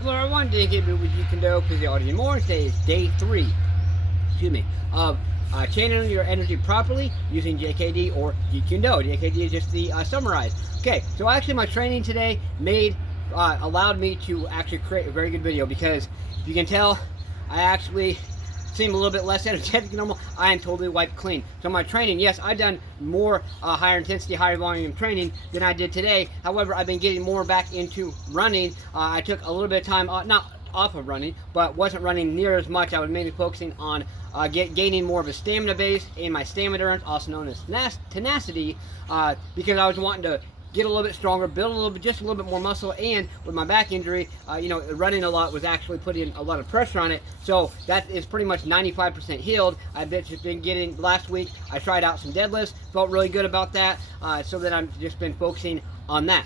Hello everyone, JKD with Kune Physiology and more. Today is day 3, of channeling your energy properly using JKD or Jeet. JKD is just the summarize. Okay, so actually my training today allowed me to actually create a very good video because if you can tell, I actually seem a little bit less energetic than normal. I am totally wiped clean. So my training, yes, I've done more higher intensity, higher volume training than I did today. However, I've been getting more back into running. I took a little bit of time, not off of running, but wasn't running near as much. I was mainly focusing on gaining more of a stamina base in my stamina endurance, also known as tenacity, because I was wanting to get a little bit stronger, build a little bit, just a little bit more muscle, and with my back injury, running a lot was actually putting a lot of pressure on it. So that is pretty much 95% healed. I've just been getting, last week I tried out some deadlifts, felt really good about that, so that I've just been focusing on that.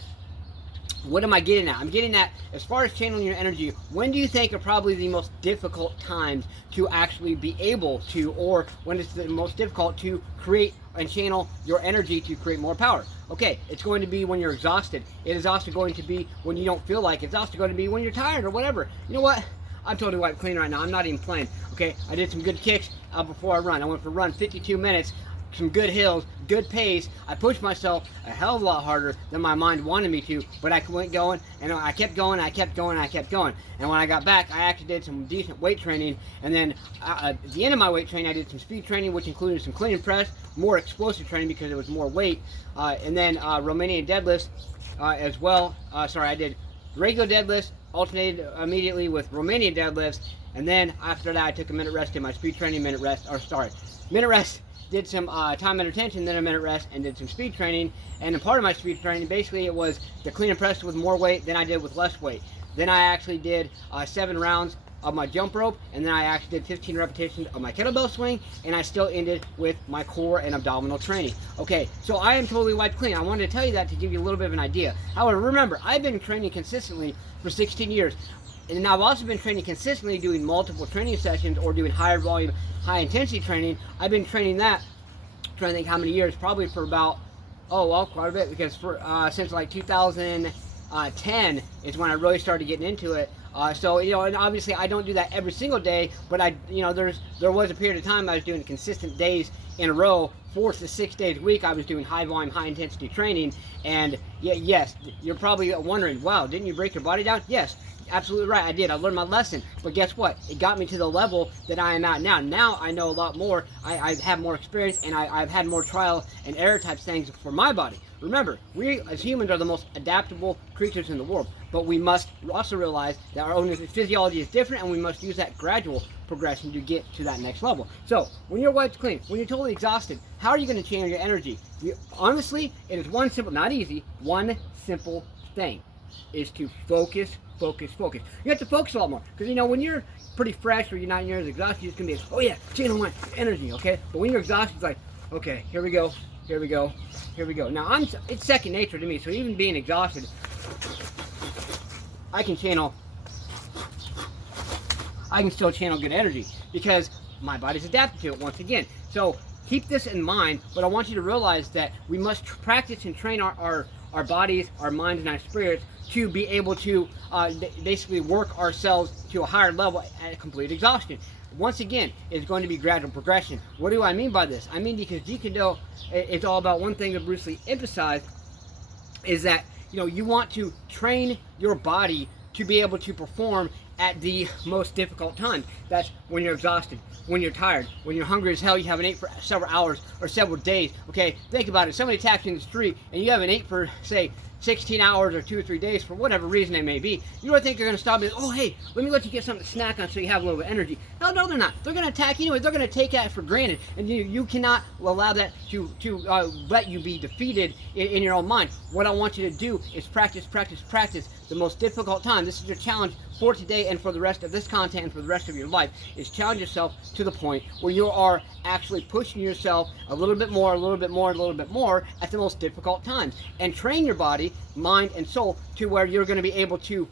What am I getting at? I'm getting at, as far as channeling your energy, when do you think are probably the most difficult times to actually be able to, or when it's the most difficult to create and channel your energy to create more power? Okay, it's going to be when you're exhausted. It is also going to be when you don't feel like it. It's also going to be when you're tired or whatever. You know what? I'm totally wiped clean right now. I'm not even playing. Okay, I did some good kicks before I run. I went for a run, 52 minutes. Some good hills, good pace. I pushed myself a hell of a lot harder than my mind wanted me to, but I went going, and I kept going, I kept going, I kept going. And when I got back, I actually did some decent weight training, and then at the end of my weight training, I did some speed training, which included some clean and press, more explosive training because it was more weight, and then Romanian deadlifts as well. I did regular deadlifts, alternated immediately with Romanian deadlifts, and then after that, I took a minute rest in my speed training, minute rest, did some time under tension, then a minute rest, and did some speed training. And a part of my speed training, basically it was the clean and press with more weight than I did with less weight. Then I actually did 7 rounds of my jump rope, and then I actually did 15 repetitions of my kettlebell swing, and I still ended with my core and abdominal training. Okay, so I am totally wiped clean. I wanted to tell you that to give you a little bit of an idea. However, remember, I've been training consistently for 16 years. And I've also been training consistently, doing multiple training sessions or doing higher volume, high intensity training. I've been training that, trying to think how many years, probably for about, quite a bit, because since like 2010 is when I really started getting into it. And obviously I don't do that every single day, but there was a period of time I was doing consistent days in a row, 4 to 6 days a week. I was doing high volume, high intensity training. And yes, you're probably wondering, wow, didn't you break your body down? Yes, absolutely right, I did. I learned my lesson. But guess what? It got me to the level that I am at now. Now I know a lot more. I have more experience, and I've had more trial and error type things for my body. Remember, we as humans are the most adaptable creatures in the world, but we must also realize that our own physiology is different, and we must use that gradual progression to get to that next level. So, when you're wiped clean, when you're totally exhausted, how are you going to channel your energy? Honestly, it is one simple, not easy, one simple thing, is to focus. You have to focus a lot more, because when you're pretty fresh or you're not near as exhausted, it's going to be, oh yeah, channel my energy, okay? But when you're exhausted, it's like, okay, here we go. Now, it's second nature to me, so even being exhausted, I can still channel good energy, because my body's adapted to it once again. So keep this in mind, but I want you to realize that we must practice and train our bodies, our minds, and our spirits to be able to basically work ourselves to a higher level at complete exhaustion. Once again, it's going to be gradual progression. What do I mean by this? I mean because Jeet Kune, it's all about one thing that Bruce Lee emphasized, is that you want to train your body to be able to perform at the most difficult times. That's when you're exhausted, when you're tired, when you're hungry as hell, you haven't ate for several hours or several days. Okay, think about it. Somebody attacks you in the street and you haven't ate for, say, 16 hours or 2 or 3 days, for whatever reason it may be. You don't think they're going to stop and, oh, hey, let me let you get something to snack on so you have a little bit of energy. No, they're not. They're going to attack you anyway. They're going to take that for granted. And you cannot allow that to let you be defeated in your own mind. What I want you to do is practice the most difficult time. This is your challenge for today and for the rest of this content and for the rest of your life, is challenge yourself to the point where you are actually pushing yourself a little bit more at the most difficult times. And train your body, mind, and soul to where you're going to be able to,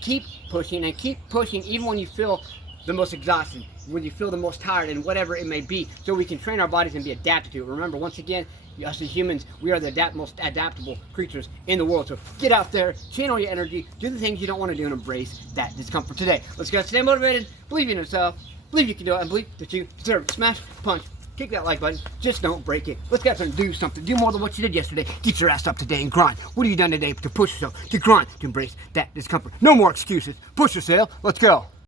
keep pushing even when you feel the most exhausted, when you feel the most tired, and whatever it may be, so we can train our bodies and be adapted to it. Remember, once again, Us as humans, we are the most adaptable creatures in the world. So get out there, channel your energy, do the things you don't want to do, and embrace that discomfort today. Let's go. Stay motivated, believe in yourself, believe you can do it, and believe that you deserve it. Smash, punch, kick that like button, just don't break it. Let's get out there and do something. Do more than what you did yesterday. Get your ass up today and grind. What have you done today to push yourself, to grind, to embrace that discomfort? No more excuses. Push yourself. Let's go.